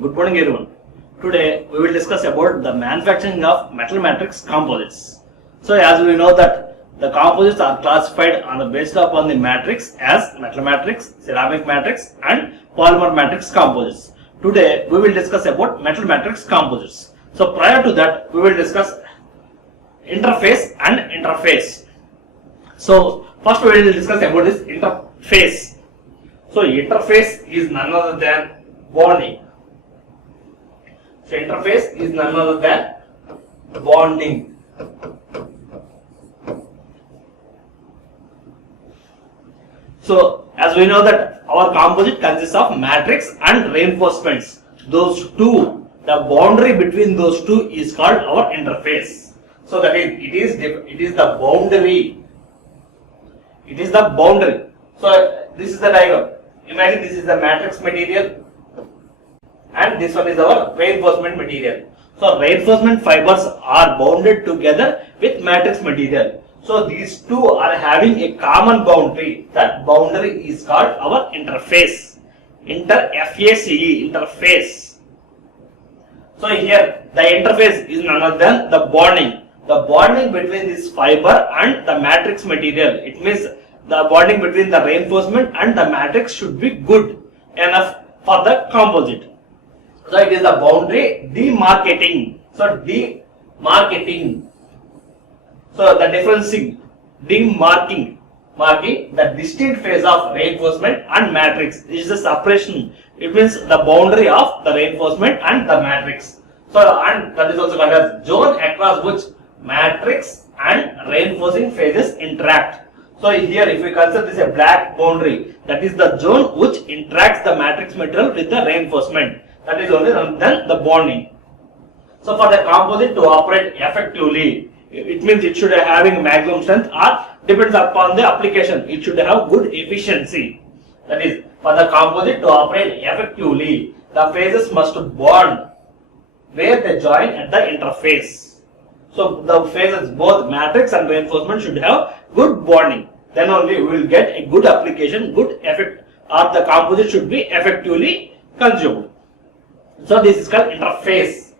Good morning everyone. Today we will discuss about the manufacturing of metal matrix composites. So as we know that the composites are classified on the based upon the matrix as metal matrix, ceramic matrix and polymer matrix composites. Today we will discuss about metal matrix composites. So prior to that we will discuss interface and interface. So first we will discuss about this interface. So interface is none other than bonding. So interface is none other than bonding. So as we know that our composite consists of matrix and reinforcements. Those two, the boundary between those two is called our interface. So that is it is the boundary. It is the boundary. So this is the diagram. Imagine this is the matrix material and this one is our reinforcement material. So reinforcement fibers are bounded together with matrix material. So these two are having a common boundary. That boundary is called our interface. Interface, interface. So here the interface is none other than the bonding. The bonding between this fiber and the matrix material. It means the bonding between the reinforcement and the matrix should be good enough for the composite. So it is the boundary demarcating. So demarcating. So the differencing, demarking, marking the distinct phase of reinforcement and matrix. This is the separation. It means the boundary of the reinforcement and the matrix. So and that is also called as zone across which matrix and reinforcing phases interact. So here if we consider this a black boundary, that is the zone which interacts the matrix material with the reinforcement. That is only than the bonding. So for the composite to operate effectively, it means it should have having maximum strength or depends upon the application. It should have good efficiency. That is for the composite to operate effectively, the phases must bond where they join at the interface. So the phases both matrix and reinforcement should have good bonding. Then only we will get a good application, good effect, or the composite should be effectively consumed. So this is called interface.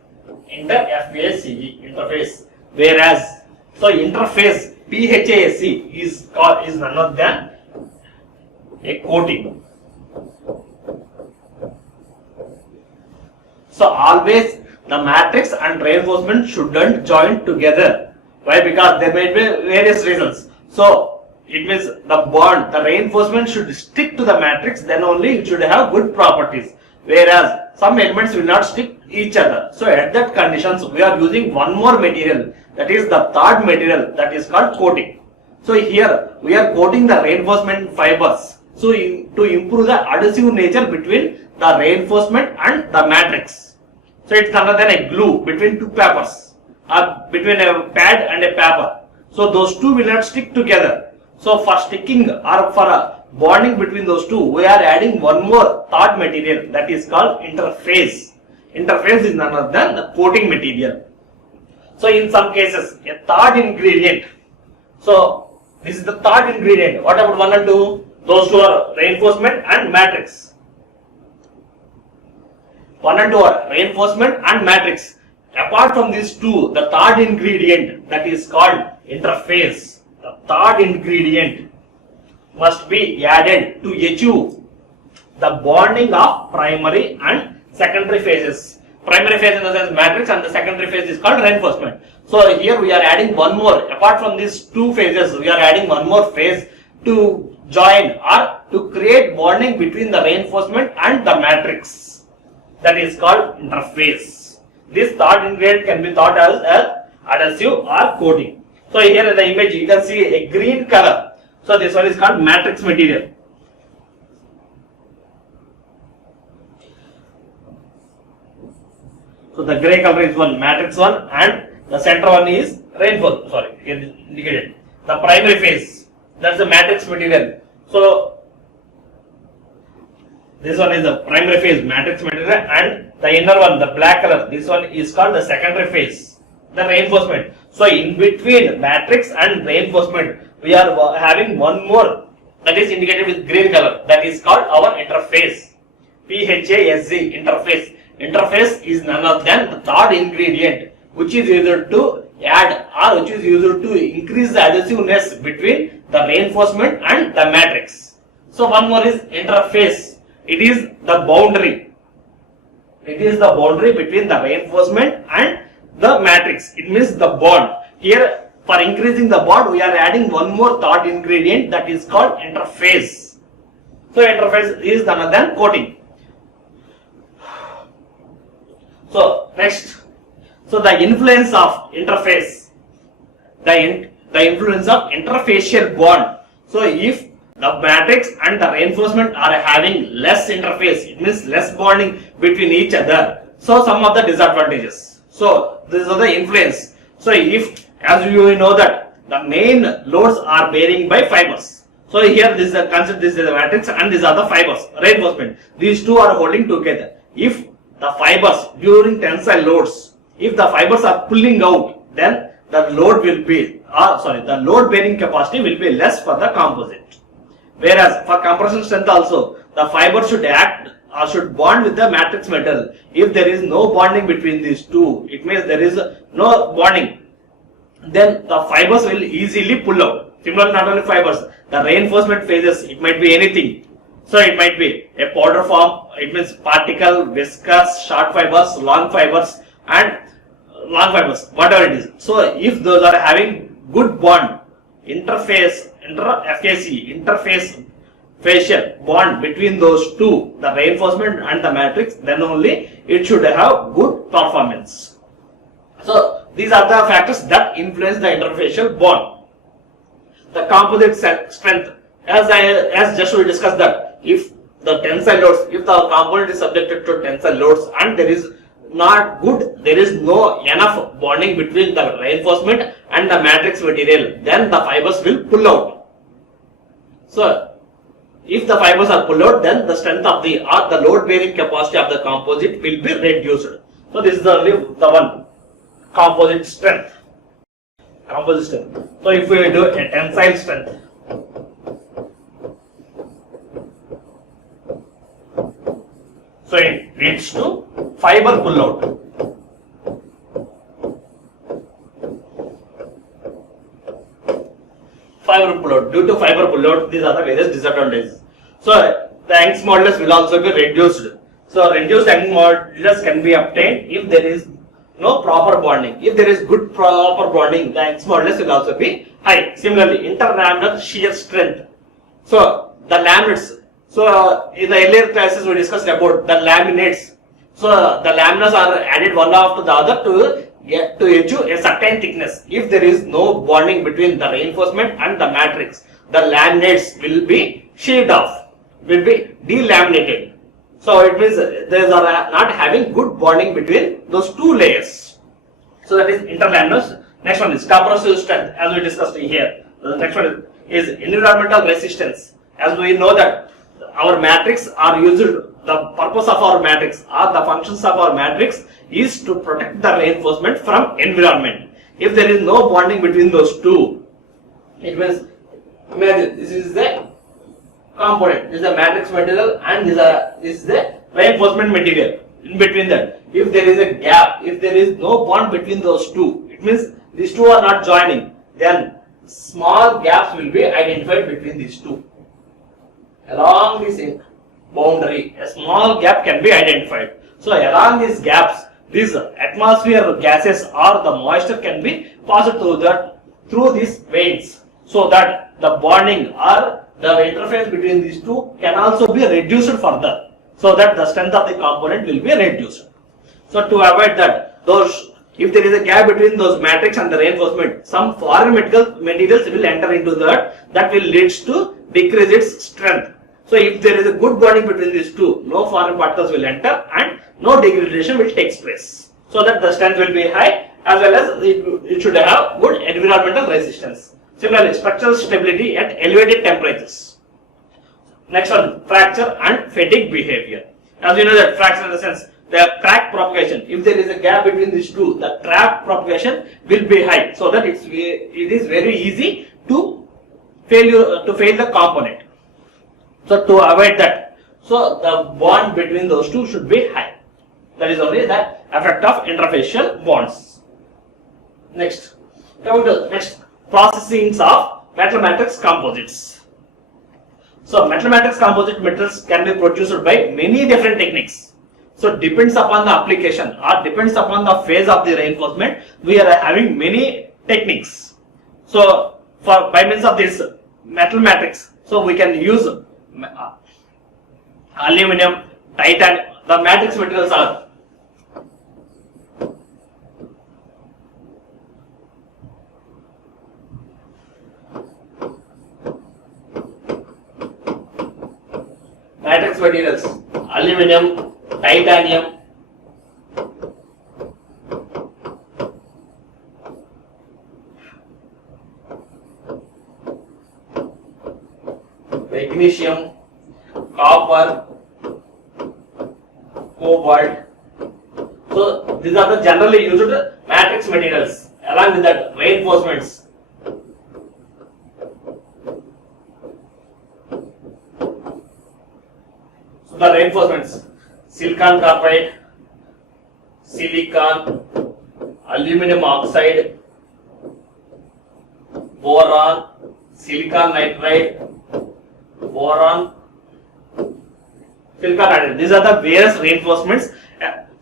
Interface, interface. Whereas so interface PHASE is none other than a coating. So always the matrix and reinforcement shouldn't join together. Why? Because there may be various reasons. So it means the bond, the reinforcement should stick to the matrix, then only it should have good properties. Whereas some elements will not stick each other. So at that conditions we are using one more material, that is the third material, that is called coating. So here we are coating the reinforcement fibers. So to improve the adhesive nature between the reinforcement and the matrix. So it's none than a glue between two papers or between a pad and a paper. So those two will not stick together. So for sticking or for bonding between those two, we are adding one more third material, that is called interface. Interface is none other than the coating material. So in some cases a third ingredient. So this is the third ingredient. What about 1 and 2? Those two are reinforcement and matrix. 1 and 2 are reinforcement and matrix. Apart from these two, the third ingredient, that is called interface. The third ingredient must be added to achieve the bonding of primary and secondary phases. Primary phase in the sense matrix and the secondary phase is called reinforcement. So here we are adding one more. Apart from these two phases, we are adding one more phase to join or to create bonding between the reinforcement and the matrix. That is called interface. This third ingredient can be thought as adhesive or coating. So here in the image you can see a green color. So this one is called matrix material. So the grey color is one matrix one and the center one is reinforcement. Sorry, here is indicated. The primary phase, that's the matrix material. So this one is the primary phase matrix material and the inner one, the black color, this one is called the secondary phase, the reinforcement. So in between matrix and reinforcement, we are having one more that is indicated with green color, that is called our interface. PHASE, interface. Interface is none other than the third ingredient which is used to add or which is used to increase the adhesiveness between the reinforcement and the matrix. So one more is interface. It is the boundary. It is the boundary between the reinforcement and the matrix. It means the bond. Here, for increasing the bond, we are adding one more third ingredient, that is called interface. So interface is none other than coating. So next, so the influence of interface, the influence of interfacial bond. So if the matrix and the reinforcement are having less interface, it means less bonding between each other. So some of the disadvantages. So these are the influence. So if, as you know that the main loads are bearing by fibers. So here this is the concept, this is the matrix and these are the fibers, reinforcement. These two are holding together. If the fibers during tensile loads, if the fibers are pulling out, then the load will be, the load bearing capacity will be less for the composite. Whereas for compression strength also, the fiber should act or should bond with the matrix metal. If there is no bonding between these two, it means there is no bonding, then the fibers will easily pull out. Similarly, not only fibers, the reinforcement phases, it might be anything. So it might be a powder form, it means particle, viscous, short fibers, long fibers, and long fibers, whatever it is. So if those are having good bond, interfacial bond between those two, the reinforcement and the matrix, then only it should have good performance. So these are the factors that influence the interfacial bond. The composite strength, as just we discussed that if the tensile loads, if the component is subjected to tensile loads and there is not good, there is no enough bonding between the reinforcement and the matrix material, then the fibers will pull out. So if the fibers are pulled out, then the strength of the load bearing capacity of the composite will be reduced. So this is the one composite strength. So if we do a tensile strength, so it leads to fiber pull out. Fiber pull out. Due to fiber pull out, these are the various disadvantages. So the Young's modulus will also be reduced. So reduced Young's modulus can be obtained if there is no proper bonding. If there is good proper bonding, the Young's modulus will also be high. Similarly, interlaminar shear strength. So the laminates. So in the earlier classes we discussed about the laminates. So the laminas are added one after the other to achieve a certain thickness. If there is no bonding between the reinforcement and the matrix, the laminates will be sheared off, will be delaminated. So it means they are not having good bonding between those two layers. So that is interlaminar. Next one is compressive strength, as we discussed here. The next one is environmental resistance. As we know that our matrix are used, the purpose of our matrix or the functions of our matrix is to protect the reinforcement from environment. If there is no bonding between those two, it means, imagine this is the component, this is the matrix material and this is the reinforcement material. In between that, if there is a gap, if there is no bond between those two, it means these two are not joining, then small gaps will be identified between these two. Along this boundary, a small gap can be identified. So along these gaps, these atmosphere gases or the moisture can be passed through these veins, so that the bonding or the interface between these two can also be reduced further, so that the strength of the component will be reduced. So to avoid that, if there is a gap between those matrix and the reinforcement, some foreign materials will enter into that will lead to decrease its strength. So if there is a good bonding between these two, no foreign particles will enter and no degradation will take place. So that the strength will be high, as well as it should have good environmental resistance. Similarly, structural stability at elevated temperatures. Next one, fracture and fatigue behavior. As you know that fracture in the sense, the crack propagation. If there is a gap between these two, the crack propagation will be high, so that it is very easy to fail the component. So to avoid that, so the bond between those two should be high. That is only the effect of interfacial bonds. Next, coming to next processings of metal matrix composites. So metal matrix composite metals can be produced by many different techniques. So depends upon the application or depends upon the phase of the reinforcement. We are having many techniques. So for by means of this metal matrix, so we can use aluminum, titanium. The matrix materials are matrix materials, aluminum, titanium, magnesium, copper, cobalt. So these are the generally used matrix materials along with that reinforcements. So the reinforcements: silicon carbide, silicon, aluminum oxide, boron, silicon nitride, boron, silicon nitride. These are the various reinforcements.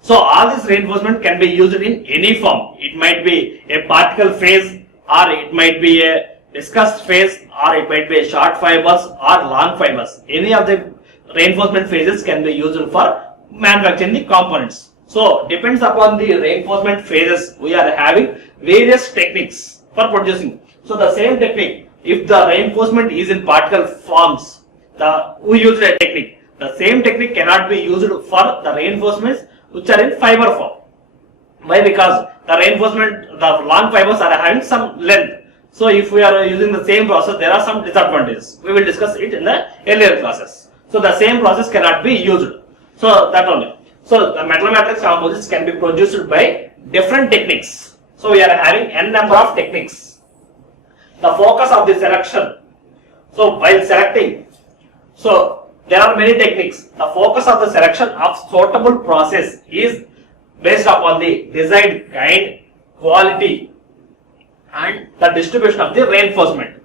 So all these reinforcement can be used in any form. It might be a particle phase, or it might be a viscous phase, or it might be a short fibers or long fibers. Any of the reinforcement phases can be used for manufacturing the components. So depends upon the reinforcement phases, we are having various techniques for producing. So the same technique, if the reinforcement is in particle forms, we use a technique. The same technique cannot be used for the reinforcements which are in fiber form. Why? Because the reinforcement, the long fibers are having some length. So if we are using the same process, there are some disadvantages. We will discuss it in the earlier classes. So the same process cannot be used. So that only. So the metal matrix composites can be produced by different techniques. So we are having n number of techniques. The focus of the selection. So while selecting, so there are many techniques. The focus of the selection of suitable process is based upon the desired kind, quality, and the distribution of the reinforcement.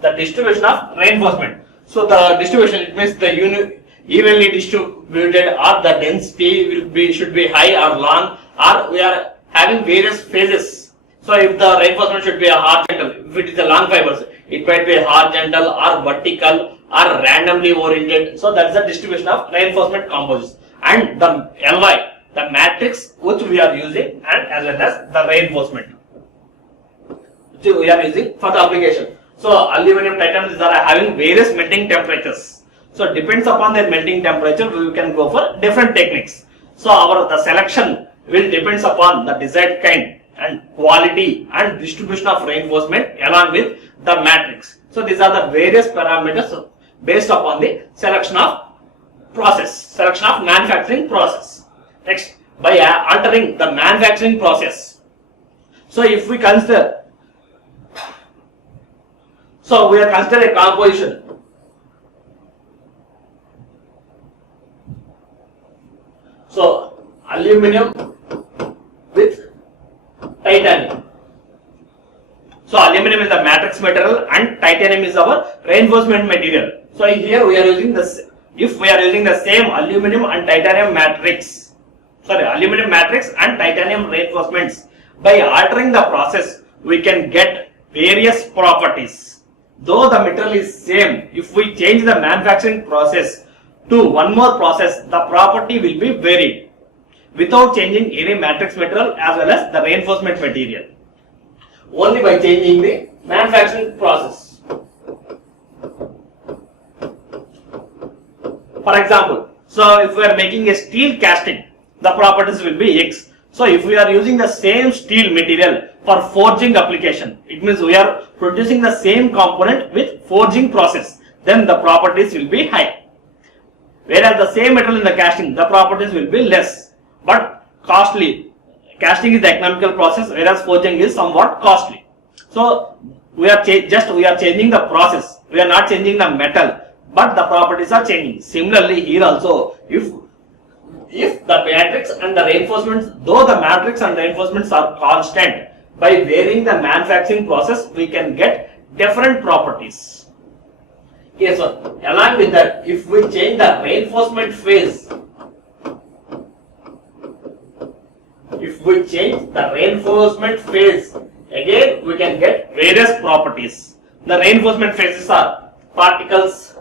The distribution of reinforcement. So the distribution, it means the evenly distributed, or the density should be high or long, or we are having various phases. So if the reinforcement should be a horizontal, if it is a long fibers, it might be horizontal or vertical or randomly oriented. So that is the distribution of reinforcement composites. And the LY, the matrix which we are using, and as well as the reinforcement which we are using for the application. So aluminum, titanium, these are having various melting temperatures. So depends upon their melting temperature, we can go for different techniques. So the selection will depends upon the desired kind and quality and distribution of reinforcement along with the matrix. So these are the various parameters based upon the selection of process, selection of manufacturing process. Next, by altering the manufacturing process. So if we consider, so we are considering a composition. So aluminum with titanium. So aluminum is the matrix material and titanium is our reinforcement material. So here we are using this. If we are using the same aluminum and titanium matrix, aluminum matrix and titanium reinforcements, by altering the process, we can get various properties. Though the material is same, if we change the manufacturing process to one more process, the property will be varied without changing any matrix material as well as the reinforcement material. Only by changing the manufacturing process. For example, so if we are making a steel casting, the properties will be X. So if we are using the same steel material for forging application, it means we are producing the same component with forging process, then the properties will be high. Whereas the same metal in the casting, the properties will be less but costly. Casting is the economical process, whereas forging is somewhat costly. So we are changing the process. We are not changing the metal, but the properties are changing. Similarly, here also, if if the matrix and the reinforcements, though the matrix and reinforcements are constant, by varying the manufacturing process, we can get different properties. Yes, so along with that, if we change the reinforcement phase, again we can get various properties. The reinforcement phases are particles,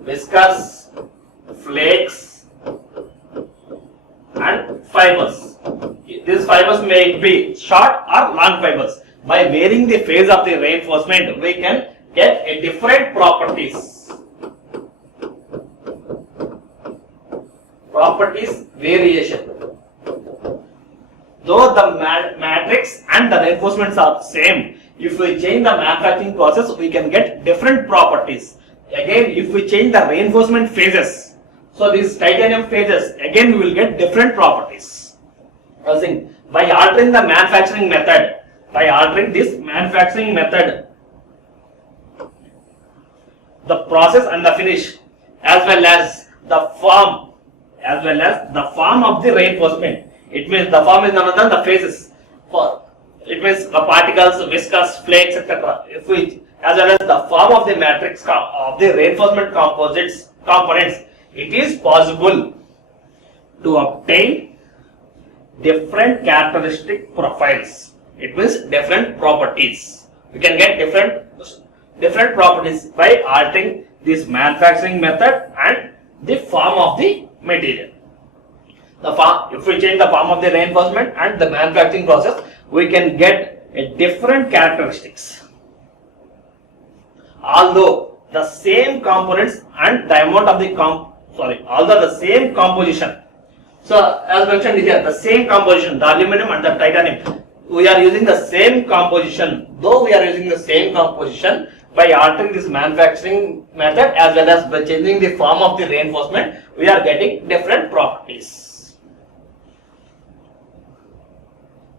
viscous, flakes, and fibers. These fibers may be short or long fibers. By varying the phase of the reinforcement, we can get a different properties. Properties variation. Though the matrix and the reinforcements are same, if we change the manufacturing process, we can get different properties. Again, if we change the reinforcement phases, so these titanium phases, again we will get different properties. By altering the manufacturing method, the process and the finish, as well as the form of the reinforcement. It means the form is none other than the phases. It means the particles, viscous, flakes, etc. As well as the form of the matrix of the reinforcement components, it is possible to obtain different characteristic profiles. It means different properties. We can get different properties by altering this manufacturing method and the form of the material. If we change the form of the reinforcement and the manufacturing process, we can get a different characteristics. Although the same components and the amount of the although the same composition. So as mentioned here, the same composition, the aluminum and the titanium, we are using the same composition. Though we are using the same composition, by altering this manufacturing method as well as by changing the form of the reinforcement, we are getting different properties.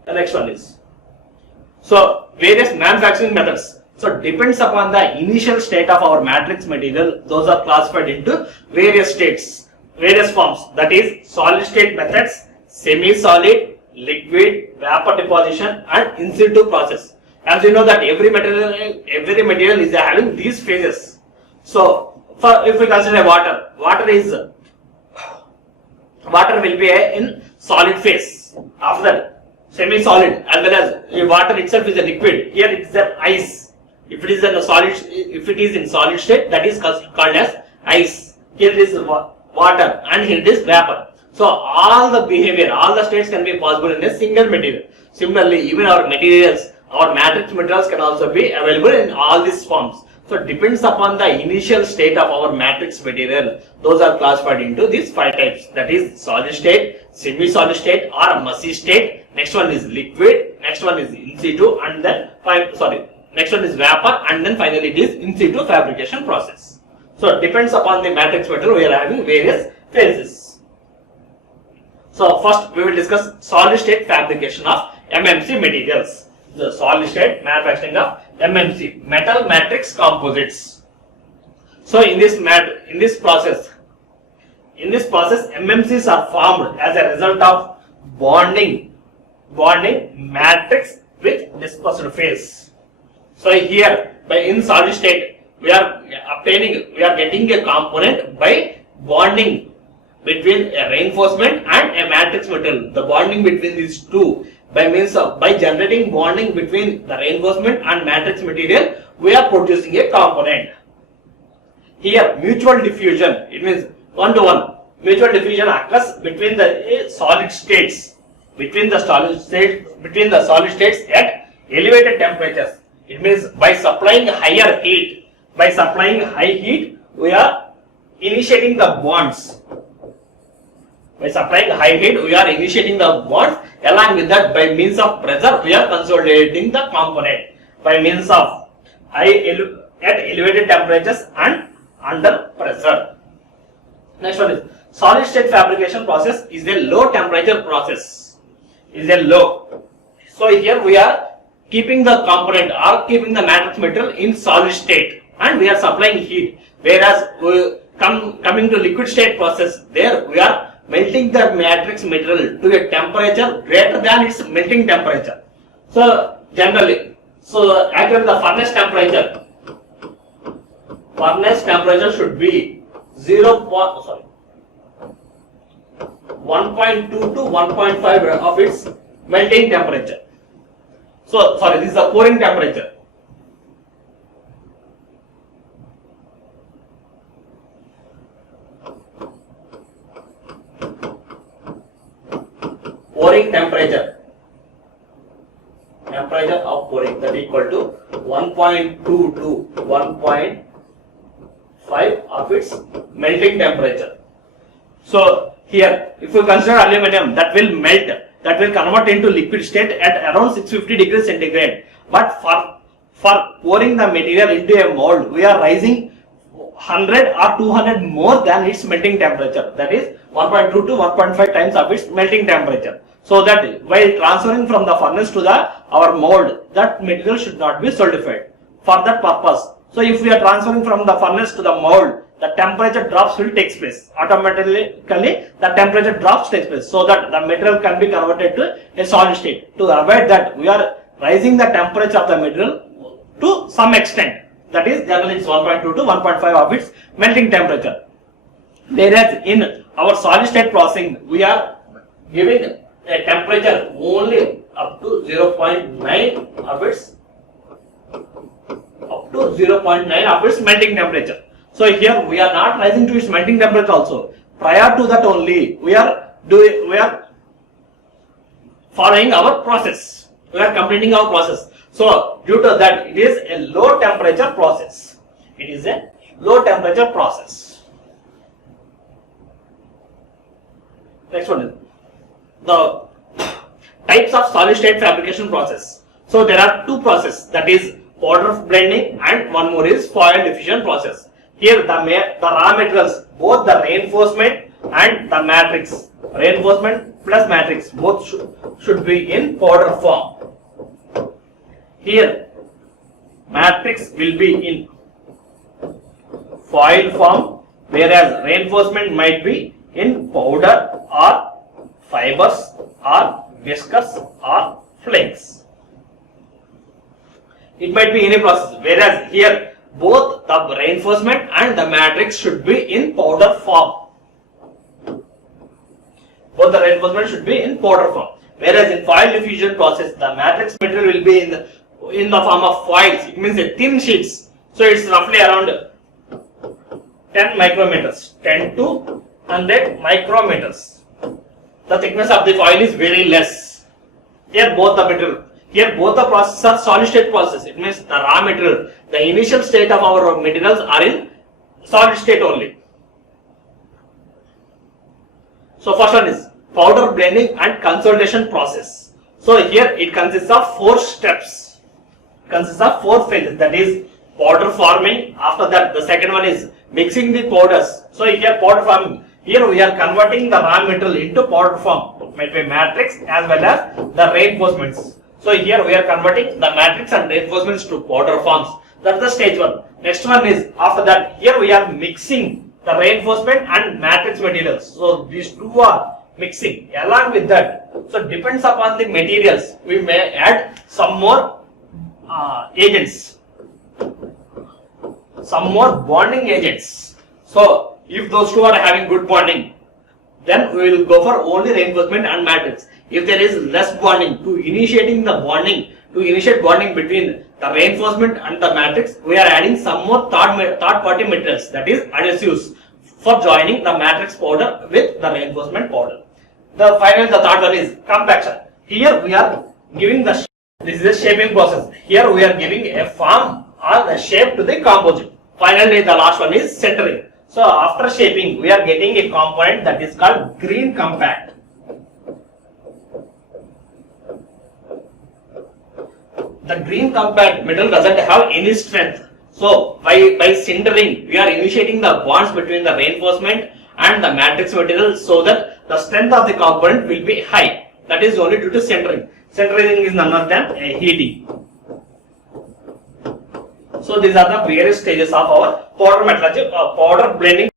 The next one is, so various manufacturing methods. So depends upon the initial state of our matrix material. Those are classified into various states, various forms. That is solid state methods, semi-solid, liquid, vapor deposition, and in situ process. As you know that every material is having these phases. So if we consider water will be in solid phase. After that, semi-solid, as well as water itself is a liquid. Here it is an ice. If it is in solid state, that is called as ice. Here it is water, and here it is vapor. So all the behavior, all the states can be possible in a single material. Similarly, even our matrix materials can also be available in all these forms. So it depends upon the initial state of our matrix material. Those are classified into these 5 types. That is solid state, semi-solid state, or mushy state. Next one is liquid. Next one is in situ, and then next one is vapor, and then finally it is in situ fabrication process. So it depends upon the matrix material. We are having various phases. So first we will discuss solid state fabrication of MMC materials. The solid state manufacturing of MMC, metal matrix composites. So in this process, MMCs are formed as a result of bonding matrix with dispersed phase. So here, in solid state, we are getting a component by bonding between a reinforcement and a matrix material. The bonding between these two, by generating bonding between the reinforcement and matrix material, we are producing a component. Here, mutual diffusion, it means one-to-one. Mutual diffusion occurs between the solid states, at elevated temperatures. It means by supplying high heat, we are initiating the bonds. Along with that, by means of pressure, we are consolidating the component by means of at elevated temperatures and under pressure. Next one is solid state fabrication process is a low temperature process. So here we are keeping the component or keeping the matrix material in solid state, and we are supplying heat. Whereas coming to liquid state process, there we are melting the matrix material to a temperature greater than its melting temperature. So generally, actually the furnace temperature should be 1.2 to 1.5 of its melting temperature. So sorry, this is the pouring temperature. Pouring temperature of pouring, that equal to 1.2 to 1.5 of its melting temperature. So here, if we consider aluminum, that will melt, that will convert into liquid state at around 650 degrees centigrade. But for pouring the material into a mold, we are rising 100 or 200 more than its melting temperature, that is 1.2 to 1.5 times of its melting temperature. So that while transferring from the furnace to our mold, that material should not be solidified. For that purpose, so if we are transferring from the furnace to the mold, the temperature drops will take place. Automatically, the temperature drops takes place, so that the material can be converted to a solid state. To avoid that, we are rising the temperature of the material to some extent. That is, generally it's 1.2 to 1.5 of its melting temperature. Whereas in our solid state processing, we are giving a temperature only up to 0.9 of its melting temperature. So here we are not rising to its melting temperature also. Prior to that only, we are following our process. We are completing our process. So due to that, it is a low temperature process. It is a low temperature process. Next one is the types of solid state fabrication process. So there are two processes, that is powder blending and one more is foil diffusion process. Here the raw materials, both the reinforcement and the matrix, reinforcement plus matrix, both should be in powder form. Here matrix will be in foil form, whereas reinforcement might be in powder or fibers or viscous or flakes. It might be any process, whereas here both the reinforcement and the matrix should be in powder form. Both the reinforcement should be in powder form, whereas in foil diffusion process, the matrix material will be in the form of foils. It means a thin sheets. So it's roughly around 10 micrometers, 10 to 100 micrometers. The thickness of the foil is very less. Here both the processes are solid state process. It means the raw material, the initial state of our materials are in solid state only. So first one is powder blending and consolidation process. So here it consists of 4 steps. Consists of 4 phases, that is powder forming. After that, the second one is mixing the powders. So here powder forming. Here we are converting the raw material into powder form, might be matrix as well as the reinforcements. So here we are converting the matrix and reinforcements to powder forms. That's the stage 1. Next one is, after that, here we are mixing the reinforcement and matrix materials. So these two are mixing. Along with that, so depends upon the materials, we may add some more agents, some more bonding agents. So if those two are having good bonding, then we will go for only reinforcement and matrix. If there is less bonding, to initiate bonding between the reinforcement and the matrix, we are adding some more third party materials, that is adhesives, for joining the matrix powder with the reinforcement powder. The third one is compaction. Here we are giving this is a shaping process. Here we are giving a form or a shape to the composite. Finally, the last one is centering. So after shaping, we are getting a component that is called green compact. The green compact material doesn't have any strength. So by sintering, we are initiating the bonds between the reinforcement and the matrix material, so that the strength of the component will be high. That is only due to sintering. Centralizing is none other than heating. So these are the various stages of our powder metallurgy, powder blending